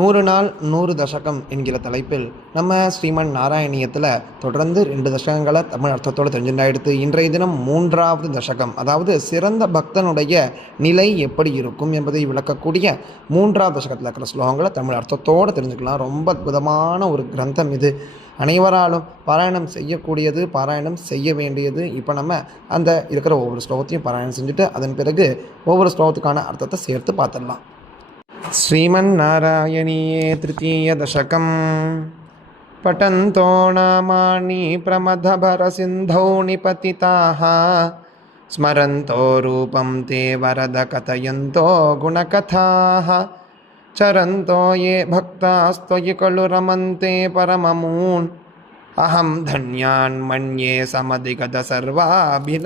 நூறு நாள் நூறு தசகம் என்கிற தலைப்பில் நம்ம ஸ்ரீமன் நாராயணியத்தில் தொடர்ந்து ரெண்டு தசகங்களை தமிழ் அர்த்தத்தோடு தெரிஞ்சுட்டாயிடுத்து இன்றைய தினம் மூன்றாவது தசகம். அதாவது சிறந்த பக்தனுடைய நிலை எப்படி இருக்கும் என்பதை விளக்கக்கூடிய மூன்றாவது தசகத்தில் இருக்கிற ஸ்லோகங்களை தமிழ் அர்த்தத்தோடு தெரிஞ்சுக்கலாம். ரொம்ப அற்புதமான ஒரு கிரந்தம் இது. அனைவராலும் பாராயணம் செய்யக்கூடியது பாராயணம் செய்ய வேண்டியது. இப்போ நம்ம அந்த இருக்கிற ஒவ்வொரு ஸ்லோகத்தையும் பாராயணம் செஞ்சுட்டு அதன் பிறகு ஒவ்வொரு ஸ்லோகத்துக்கான அர்த்தத்தை சேர்த்து பார்த்துடலாம். श्रीमन्नारायणीये तृतीयदशकं पठन्तो नामानि प्रमथभरसिन्धौ निपतिताः स्मरन्तो रूपं ते वरद कथयन्तो गुणकथाः। चरन्तो ये भक्तास्त्वयि खलु रमन्ते परममून्। अहं धन्यान् मन्ये समधिगत सर्वाभिलषितान्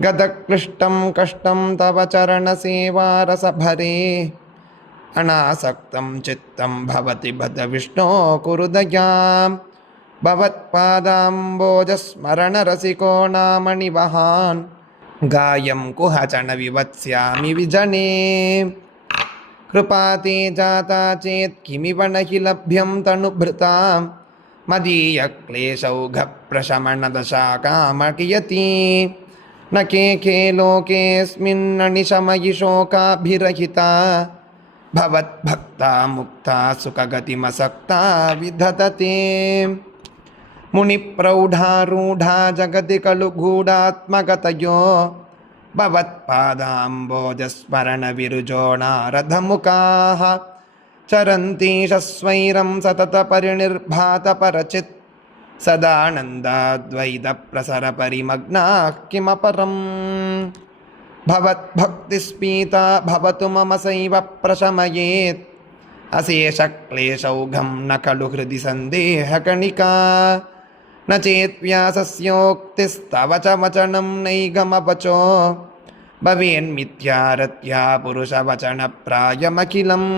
गदक्लिष्टं कष्टं तव चरणसेवारसभरे। अनासक्तं चित्तं भवति बद विष्णो कुरु दयां भवत्पादाम्बोजस्मरणरसिको नामनिवहान्। गायं कुहचणविवत्स्यामि विजने। कृपाते जाता चेत् किमिव न हि लभ्यं तनुभृतां। मदीयक्लेशौघप्रशमनदशाकामकियती न के के लोकेऽस्मिन्ननिशमयि शोकाभिरहिता भवद्भक्ता मुक्ता सुखगतिमसक्ता विधतते मुनिप्रौढारूढा जगति खलु गूढात्मगतयो भवत्पादाम्बोजस्मरणविरुजो नारदमुखाः चरन्ति शस्वैरं सततपरिनिर्भातपरचित् सदानन्दाद्वैतप्रसरपरिमग्नाः किमपरम् भवद्भक्तिस्पीता भवतु मम सैव प्रशमयेत् अशेषक्लेशौघं न खलु हृदि सन्देहकणिका न चेत्व्यासस्योक्तिस्तव च वचनं नैगमवचो भवेन्मिथ्यारत्या पुरुषवचनप्रायमखिलम्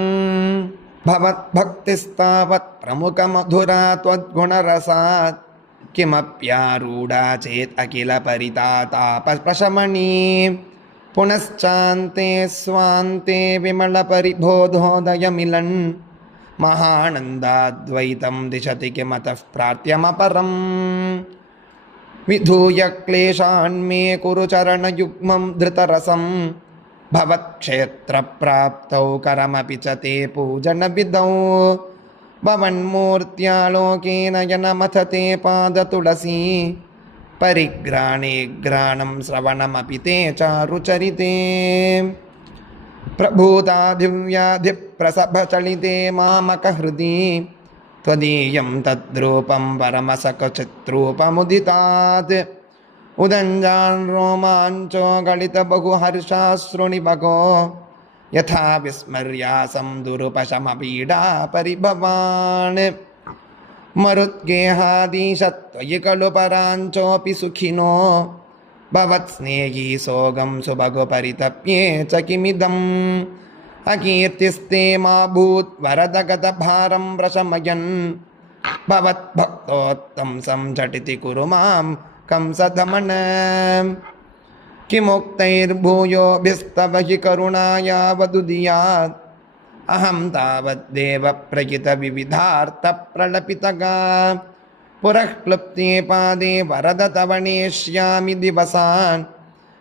భవద్భక్తిస్తావత్ ప్రముఖ మధురా త్వద్గుణరసాత్ కిమప్యారూఢా చేత్ అఖిల పరితాతాప ప్రశమణీ పునశ్చాంతే స్వాంతే విమళ పరిబోధోదయమిలన్ మహానందాద్వైతం దిశతి కిమత ప్రార్థ్యమపరం విధూయ క్లేశాన్మే కురు చరణయుగ్మం ధృతరసం भवत्क्षेत्रप्राप्तौ करमपि च ते पूजनविधौ भवन्मूर्त्यालोकेन जनमथ ते पादतुलसी परिघ्राणे घ्राणं श्रवणमपि ते चारुचरिते। प्रभूतादिव्याधिप्रसभचलिते मामकहृदि। त्वदीयं तद्रूपं ఉదంజాన్ రోమాంచో గళిత బహు హర్షాశ్రుణిపకో యథా విస్మర్యాసం దురుపశమపీడా పరిభవాన్ మరుద్గేహాదీశత్వయి ఖలు పరాంచోపి సుఖినో భవత్స్నేహీ సోగం సుభగు పరితప్యే చ కిమిదం అకీర్తిస్తే మా భూత్ వరదగత భారం ప్రశమయన్ భవద్భక్తోత్తం సంఘటితి కురు మాం कंसदमन किमुक्तैर्भूयोभिस्तवहि अहम अहं तावद्देव प्रचितविविधार्थप्रलपितगा प्रलपित पुरक्लुप्ते पादे वरदतवणेष्यामि दिवसान्।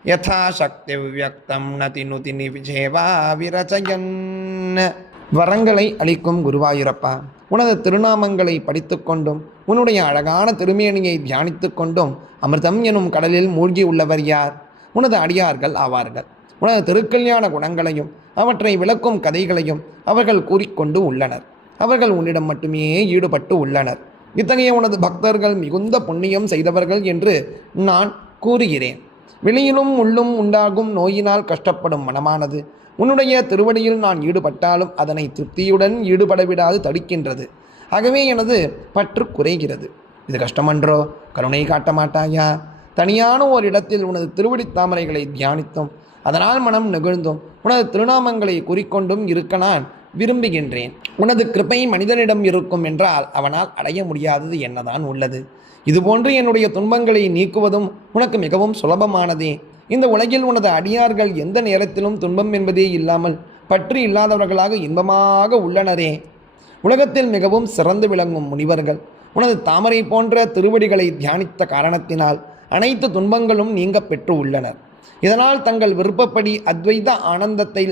यथाशक्तिव्यक्तं नतिनुतिनिविझेवा विरचयन। வரங்களை அளிக்கும் குருவாயூரப்பா. உனது திருநாமங்களை படித்துக்கொண்டும் உன்னுடைய அழகான திருமேனியை தியானித்து கொண்டும் அமிர்தம் எனும் கடலில் மூழ்கி உள்ளவர் யார்? உனது அடியார்கள் ஆவார்கள். உனது திருக்கல்யாண குணங்களையும் அவற்றை விளக்கும் கதைகளையும் அவர்கள் கூறிக்கொண்டு உள்ளனர். அவர்கள் உன்னிடம் மட்டுமே ஈடுபட்டு உள்ளனர். இத்தகைய உனது பக்தர்கள் மிகுந்த புண்ணியம் செய்தவர்கள் என்று நான் கூறுகிறேன். வெளியிலும் உள்ளும் உண்டாகும் நோயினால் கஷ்டப்படும் மனமானது உன்னுடைய திருவடியில் நான் ஈடுபட்டாலும் அதனை திருப்தியுடன் ஈடுபட விடாது தடுக்கின்றது. ஆகவே எனது பற்று குறைகிறது. இது கஷ்டமன்றோ? கருணை காட்ட மாட்டாயா? தனியான ஒரு இடத்தில் உனது திருவடி தாமரைகளை தியானித்தும். அதனால் மனம் நெகிழ்ந்தும். உனது திருநாமங்களை குறிக்கொண்டும் இருக்க நான் விரும்புகின்றேன். உனது கிருப்பை மனிதனிடம் இருக்கும் என்றால் அவனால் அடைய முடியாதது என்னதான் உள்ளது. இதுபோன்று என்னுடைய துன்பங்களை நீக்குவதும் உனக்கு மிகவும் சுலபமானதே. இந்த உலகில் உனது அடியார்கள் எந்த நேரத்திலும் துன்பம் என்பதே இல்லாமல் பற்று இல்லாதவர்களாக இன்பமாக உள்ளனரே. உலகத்தில் மிகவும் சிறந்து விளங்கும் முனிவர்கள் உனது தாமரை போன்ற திருவடிகளை தியானித்த காரணத்தினால் அனைத்து துன்பங்களும் நீங்க பெற்று உள்ளனர். இதனால் தங்கள் விருப்பப்படி அத்வைத ஆனந்தத்தை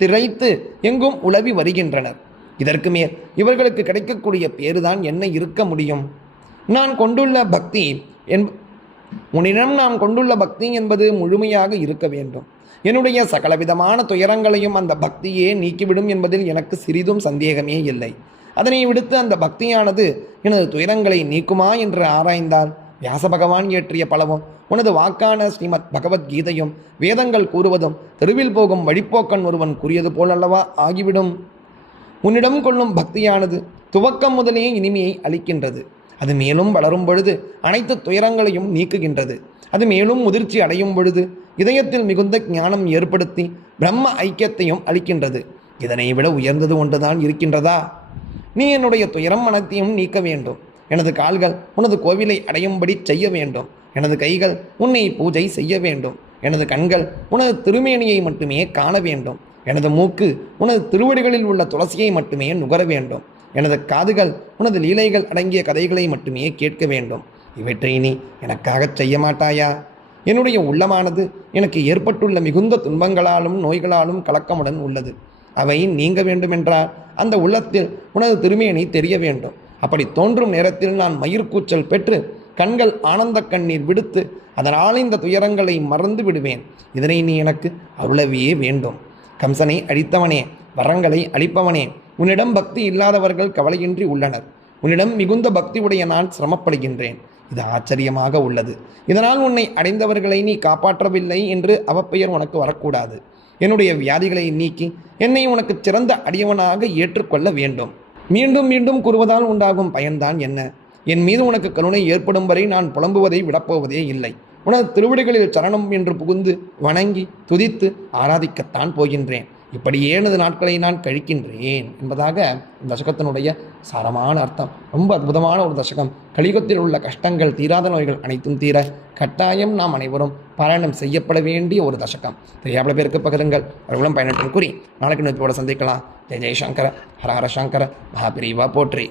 திரைத்து எங்கும் உலவி வருகின்றனர். இதற்கு மேல் இவர்களுக்கு கிடைக்கக்கூடிய பேருதான் என்ன இருக்க முடியும்? நான் கொண்டுள்ள பக்தி என் உன்னிடம் நான் கொண்டுள்ள பக்தி என்பது முழுமையாக இருக்க வேண்டும். என்னுடைய சகலவிதமான துயரங்களையும் அந்த பக்தியே நீக்கிவிடும் என்பதில் எனக்கு சிறிதும் சந்தேகமே இல்லை. அதனை விடுத்து அந்த பக்தியானது எனது துயரங்களை நீக்குமா என்று ஆராய்ந்தால் வியாச பகவான் இயற்றிய பலவும் உனது வாக்கான ஸ்ரீமத் பகவத்கீதையும் வேதங்கள் கூறுவதும் தெருவில் போகும் வழிப்போக்கன் ஒருவன் கூறியது போலல்லவா ஆகிவிடும். உன்னிடம் கொள்ளும் பக்தியானது துவக்கம் முதலே இனிமையை அளிக்கின்றது. அது மேலும் வளரும் பொழுது அனைத்து துயரங்களையும் நீக்குகின்றது. அது மேலும் முதிர்ச்சி அடையும் பொழுது இதயத்தில் மிகுந்த ஞானம் ஏற்படுத்தி பிரம்ம ஐக்கியத்தையும் அளிக்கின்றது. இதனை விட உயர்ந்தது ஒன்றுதான் இருக்கின்றதா? நீ என்னுடைய துயரம் மனத்தையும் நீக்க வேண்டும். எனது கால்கள் உனது கோவிலை அடையும்படி செய்ய வேண்டும். எனது கைகள் உன்னை பூஜை செய்ய வேண்டும். எனது கண்கள் உனது திருமேனியை மட்டுமே காண வேண்டும். எனது மூக்கு உனது திருவடிகளில் உள்ள துளசியை மட்டுமே நுகர வேண்டும். எனது காதுகள் உனது லீலைகள் அடங்கிய கதைகளை மட்டுமே கேட்க வேண்டும். இவற்றை நீ எனக்காகச் செய்ய மாட்டாயா? என்னுடைய உள்ளமானது எனக்கு ஏற்பட்டுள்ள மிகுந்த துன்பங்களாலும் நோய்களாலும் கலக்கமுடன் உள்ளது. அவை நீங்க வேண்டுமென்றால் அந்த உள்ளத்தில் உனது திருமேனி தெரிய வேண்டும். அப்படி தோன்றும் நேரத்தில் நான் மயிர்கூச்சல் பெற்று கண்கள் ஆனந்த கண்ணீர் விடுத்து அதனால் இந்த துயரங்களை மறந்து விடுவேன். இதனை நீ எனக்கு அவ்வளவே வேண்டும். கம்சனை அழித்தவனே வரங்களை அளிப்பவனே. உன்னிடம் பக்தி இல்லாதவர்கள் கவலையின்றி உள்ளனர். உன்னிடம் மிகுந்த பக்தி உடைய நான் சிரமப்படுகின்றேன். இது ஆச்சரியமாக உள்ளது. இதனால் உன்னை அடைந்தவர்களை நீ காப்பாற்றவில்லை என்று அவப்பெயர் உனக்கு வரக்கூடாது. என்னுடைய வியாதிகளை நீக்கி என்னை உனக்கு சிறந்த அடியவனாக ஏற்றுக்கொள்ள வேண்டும். மீண்டும் மீண்டும் கூறுவதால் உண்டாகும் பயன்தான் என்ன? என் மீது உனக்கு கருணை ஏற்படும் வரை நான் புலம்புவதை விடப்போவதே இல்லை. உனது திருவிடுகளில் சரணம் என்று புகுந்து வணங்கி துதித்து ஆராதிக்கத்தான் போகின்றேன். இப்படி ஏழு நாட்களை நான் கழிக்கின்றேன் என்பதாக இந்த தசகத்தினுடைய சாரமான அர்த்தம். ரொம்ப அற்புதமான ஒரு தசகம். கலிகத்தில் உள்ள கஷ்டங்கள் தீராத நோய்கள் அனைத்தும் தீர கட்டாயம் நாம் அனைவரும் பாராயணம் செய்யப்பட வேண்டிய ஒரு தசகம். தெரியாமல் பேருக்கு பகிருங்கள். அவர்களும் பயனற்றும் கூறி நாளைக்கு நோக்கியோட சந்திக்கலாம். ஜெய ஜெயசங்கர ஹரஹர சங்கர மகாபிரிவா போற்றி.